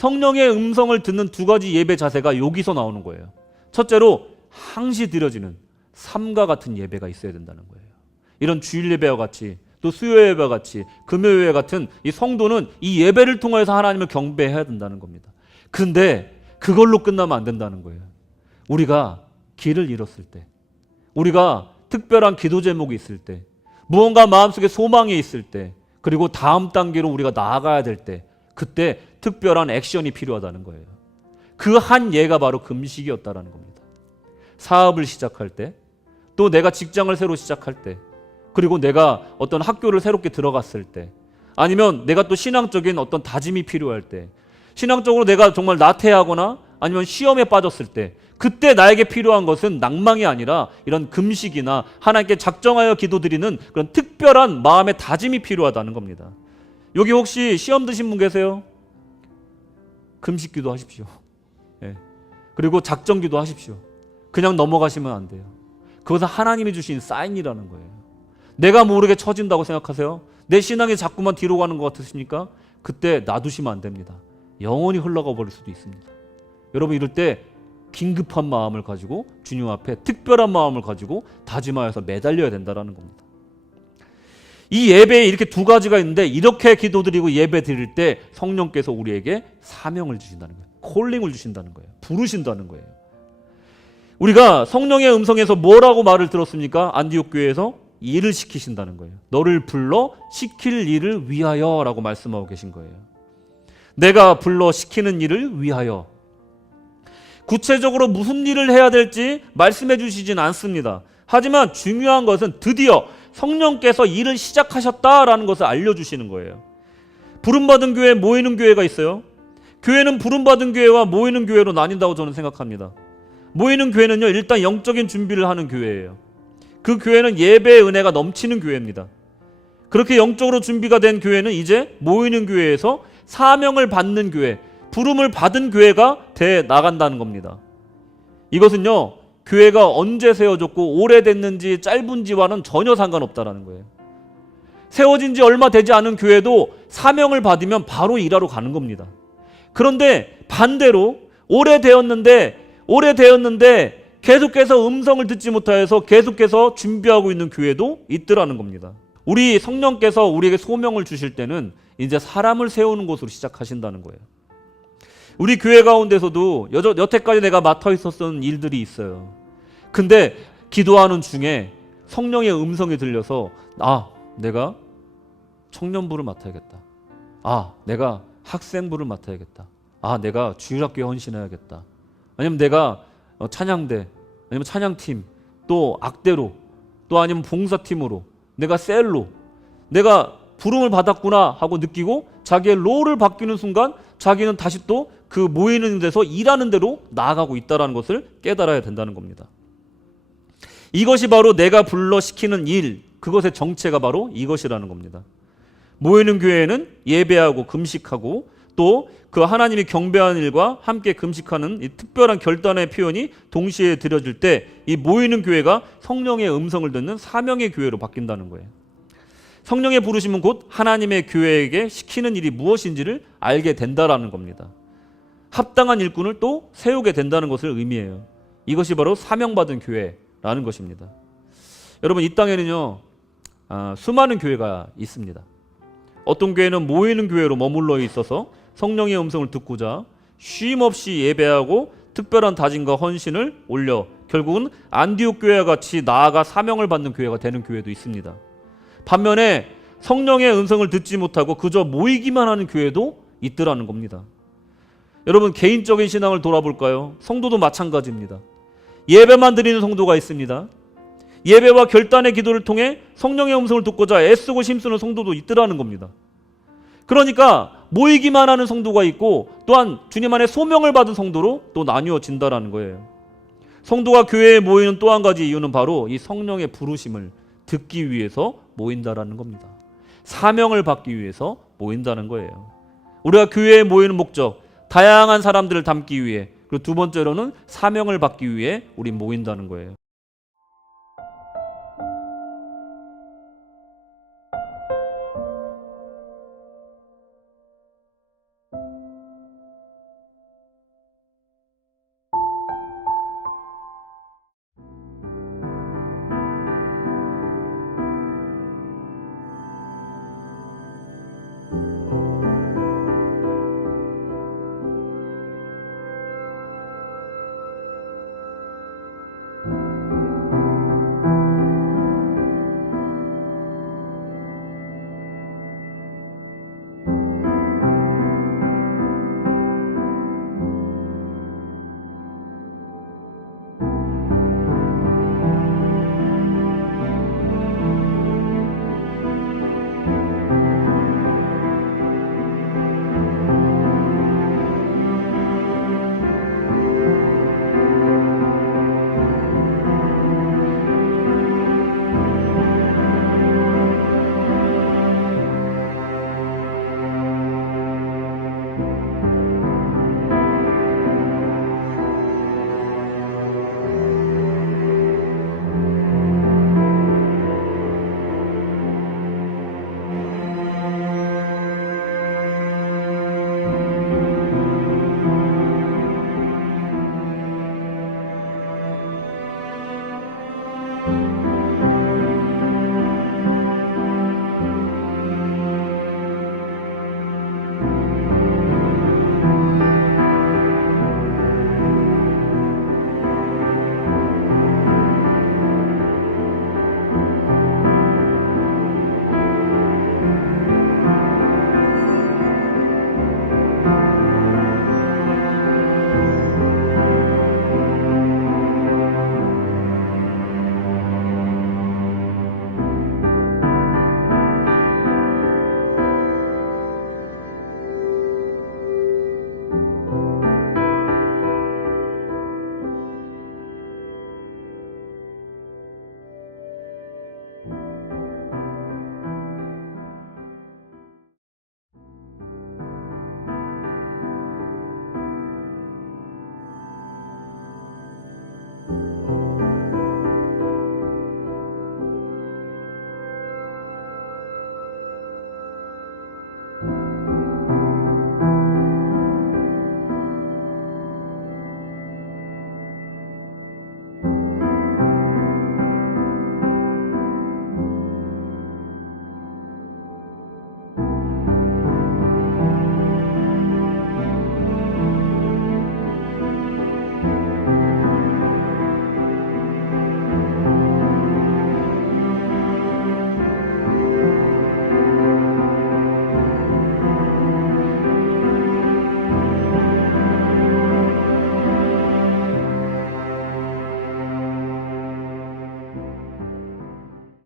성령의 음성을 듣는 두 가지 예배 자세가 여기서 나오는 거예요. 첫째로 항시 드려지는 삶과 같은 예배가 있어야 된다는 거예요. 이런 주일 예배와 같이 또 수요 예배와 같이 금요 예배 같은 이 성도는 이 예배를 통해서 하나님을 경배해야 된다는 겁니다. 근데 그걸로 끝나면 안 된다는 거예요. 우리가 길을 잃었을 때, 우리가 특별한 기도 제목이 있을 때, 무언가 마음속에 소망이 있을 때, 그리고 다음 단계로 우리가 나아가야 될 때, 그때 특별한 액션이 필요하다는 거예요. 그 한 예가 바로 금식이었다라는 겁니다. 사업을 시작할 때, 또 내가 직장을 새로 시작할 때, 그리고 내가 어떤 학교를 새롭게 들어갔을 때, 아니면 내가 또 신앙적인 어떤 다짐이 필요할 때, 신앙적으로 내가 정말 나태하거나 아니면 시험에 빠졌을 때, 그때 나에게 필요한 것은 낭망이 아니라 이런 금식이나 하나님께 작정하여 기도드리는 그런 특별한 마음의 다짐이 필요하다는 겁니다. 여기 혹시 시험 드신 분 계세요? 금식 기도하십시오. 예. 그리고 작정 기도하십시오. 그냥 넘어가시면 안 돼요. 그것은 하나님이 주신 사인이라는 거예요. 내가 모르게 처진다고 생각하세요? 내 신앙이 자꾸만 뒤로 가는 것 같으십니까? 그때 놔두시면 안 됩니다. 영원히 흘러가 버릴 수도 있습니다. 여러분, 이럴 때 긴급한 마음을 가지고 주님 앞에 특별한 마음을 가지고 다짐하여서 매달려야 된다는 겁니다. 이 예배에 이렇게 두 가지가 있는데, 이렇게 기도드리고 예배 드릴 때 성령께서 우리에게 사명을 주신다는 거예요. 콜링을 주신다는 거예요. 부르신다는 거예요. 우리가 성령의 음성에서 뭐라고 말을 들었습니까? 안디옥 교회에서 일을 시키신다는 거예요. 너를 불러 시킬 일을 위하여 라고 말씀하고 계신 거예요. 내가 불러 시키는 일을 위하여. 구체적으로 무슨 일을 해야 될지 말씀해 주시진 않습니다. 하지만 중요한 것은 드디어 성령께서 일을 시작하셨다라는 것을 알려주시는 거예요. 부름받은 교회, 모이는 교회가 있어요. 교회는 부름받은 교회와 모이는 교회로 나뉜다고 저는 생각합니다. 모이는 교회는요, 일단 영적인 준비를 하는 교회예요. 그 교회는 예배의 은혜가 넘치는 교회입니다. 그렇게 영적으로 준비가 된 교회는 이제 모이는 교회에서 사명을 받는 교회, 부름을 받은 교회가 돼 나간다는 겁니다. 이것은요, 교회가 언제 세워졌고 오래됐는지 짧은지와는 전혀 상관없다라는 거예요. 세워진 지 얼마 되지 않은 교회도 사명을 받으면 바로 일하러 가는 겁니다. 그런데 반대로 오래되었는데 계속해서 음성을 듣지 못하여서 계속해서 준비하고 있는 교회도 있더라는 겁니다. 우리 성령께서 우리에게 소명을 주실 때는 이제 사람을 세우는 곳으로 시작하신다는 거예요. 우리 교회 가운데서도 여태까지 내가 맡아 있었던 일들이 있어요. 근데 기도하는 중에 성령의 음성이 들려서 내가 청년부를 맡아야겠다. 내가 학생부를 맡아야겠다. 내가 주일학교에 헌신해야겠다. 아니면 내가 찬양대, 아니면 찬양팀, 또 악대로, 또 아니면 봉사팀으로, 내가 셀로, 내가 부름을 받았구나 하고 느끼고 자기의 롤을 바뀌는 순간 자기는 다시 또 그 모이는 데서 일하는 대로 나아가고 있다는 것을 깨달아야 된다는 겁니다. 이것이 바로 내가 불러 시키는 일, 그것의 정체가 바로 이것이라는 겁니다. 모이는 교회에는 예배하고 금식하고 또 그 하나님이 경배하는 일과 함께 금식하는 이 특별한 결단의 표현이 동시에 드려질 때 이 모이는 교회가 성령의 음성을 듣는 사명의 교회로 바뀐다는 거예요. 성령의 부르심은 곧 하나님의 교회에게 시키는 일이 무엇인지를 알게 된다라는 겁니다. 합당한 일꾼을 또 세우게 된다는 것을 의미해요. 이것이 바로 사명받은 교회라는 것입니다. 여러분, 이 땅에는요, 수많은 교회가 있습니다. 어떤 교회는 모이는 교회로 머물러 있어서 성령의 음성을 듣고자 쉼없이 예배하고 특별한 다짐과 헌신을 올려 결국은 안디옥 교회와 같이 나아가 사명을 받는 교회가 되는 교회도 있습니다. 반면에 성령의 음성을 듣지 못하고 그저 모이기만 하는 교회도 있더라는 겁니다. 여러분, 개인적인 신앙을 돌아볼까요? 성도도 마찬가지입니다. 예배만 드리는 성도가 있습니다. 예배와 결단의 기도를 통해 성령의 음성을 듣고자 애쓰고 힘쓰는 성도도 있더라는 겁니다. 그러니까 모이기만 하는 성도가 있고 또한 주님 안에 소명을 받은 성도로 또 나뉘어진다라는 거예요. 성도가 교회에 모이는 또 한 가지 이유는 바로 이 성령의 부르심을 듣기 위해서 모인다라는 겁니다. 사명을 받기 위해서 모인다는 거예요. 우리가 교회에 모이는 목적, 다양한 사람들을 담기 위해, 그리고 두 번째로는 사명을 받기 위해 우리 모인다는 거예요.